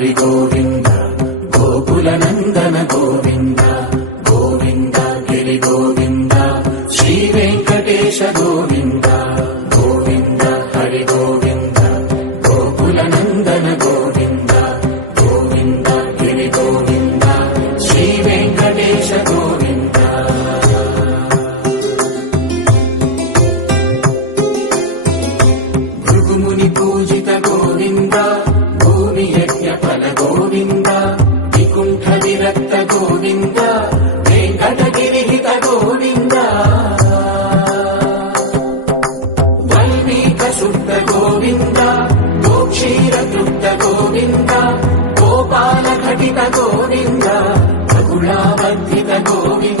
హరి గోవింద గోకుల నందన గోవింద గోవింద గిరి గోవింద శ్రీ వెంకటేశ గోవింద గోవింద హరి గోవింద గోకుల నందన గోవింద గోవింద గిరి గోవింద శ్రీ వెంకటేశ గోవింద. భృగుముని పూజిత గోవింద భూమి యజ్ఞ ఫల గోవింద వికుంఠ విరక్త గోవింద వెంకటగిరిహిత గోవింద వల్మీక శుద్ధ గోవింద గోక్షీర తృప్త గోవింద గోపాల ఘటిత గోవింద బహుళావర్ధిత గోవింద